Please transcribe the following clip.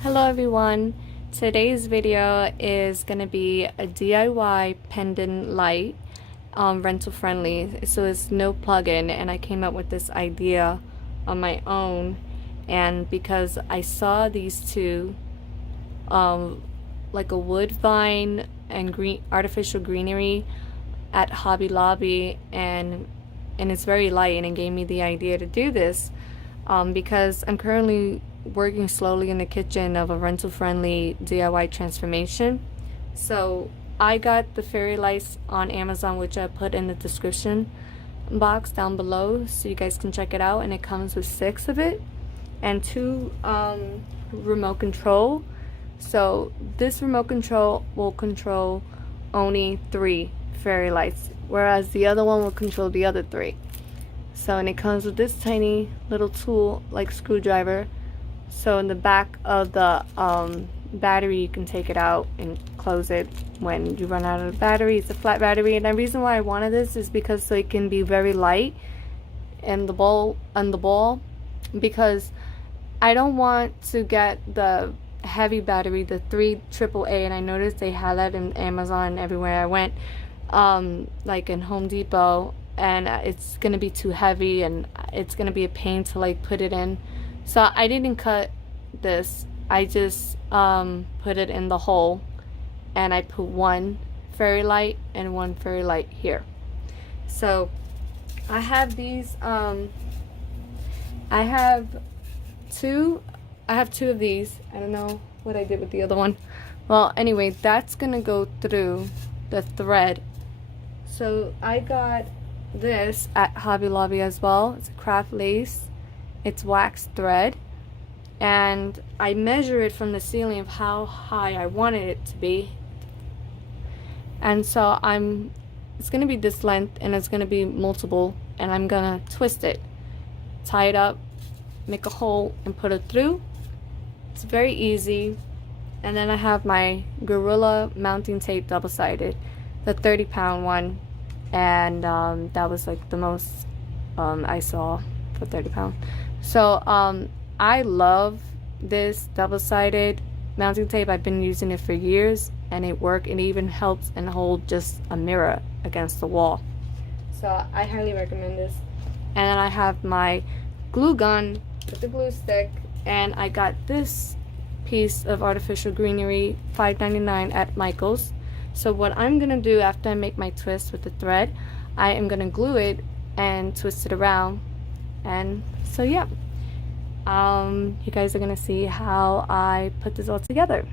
Hello everyone, today's video is going to be a DIY pendant light, rental friendly, so it's no plug-in, and I came up with this idea on my own. And because I saw these two, like a wood vine and green artificial greenery at Hobby Lobby, and it's very light, and it gave me the idea to do this, because I'm currently working slowly in the kitchen of a rental friendly DIY transformation. So I got the fairy lights on Amazon, which I put in the description box down below so you guys can check it out, and it comes with 6 of it and 2 remote control. So this remote control will control only 3 fairy lights, whereas the other one will control the other 3. So, and it comes with this tiny little tool like screwdriver. So in the back of the battery, you can take it out and close it when you run out of the battery. It's a flat battery, and the reason why I wanted this is because so it can be very light and the ball, because I don't want to get the heavy battery, the 3 AAA, and I noticed they had that in Amazon everywhere I went, like in Home Depot, and it's gonna be too heavy and it's gonna be a pain to like put it in. So I didn't cut this, I just put it in the hole, and I put 1 fairy light and 1 fairy light here. So I have these, I have two of these. I don't know what I did with the other one. Well, anyway, that's gonna go through the thread. So I got this at Hobby Lobby as well. It's a craft lace. It's wax thread, and I measure it from the ceiling of how high I wanted it to be, and so it's gonna be this length, and it's gonna be multiple, and I'm gonna twist it, tie it up, make a hole, and put it through. It's very easy. And then I have my Gorilla mounting tape, double-sided, the 30-pound one, and that was like the most I saw for 30 pounds. So I love this double-sided mounting tape. I've been using it for years, and it works. It even helps and hold just a mirror against the wall. So I highly recommend this. And then I have my glue gun with the glue stick, and I got this piece of artificial greenery, $5.99 at Michael's. So what I'm gonna do after I make my twist with the thread, I am gonna glue it and twist it around. And so yeah, you guys are gonna see how I put this all together.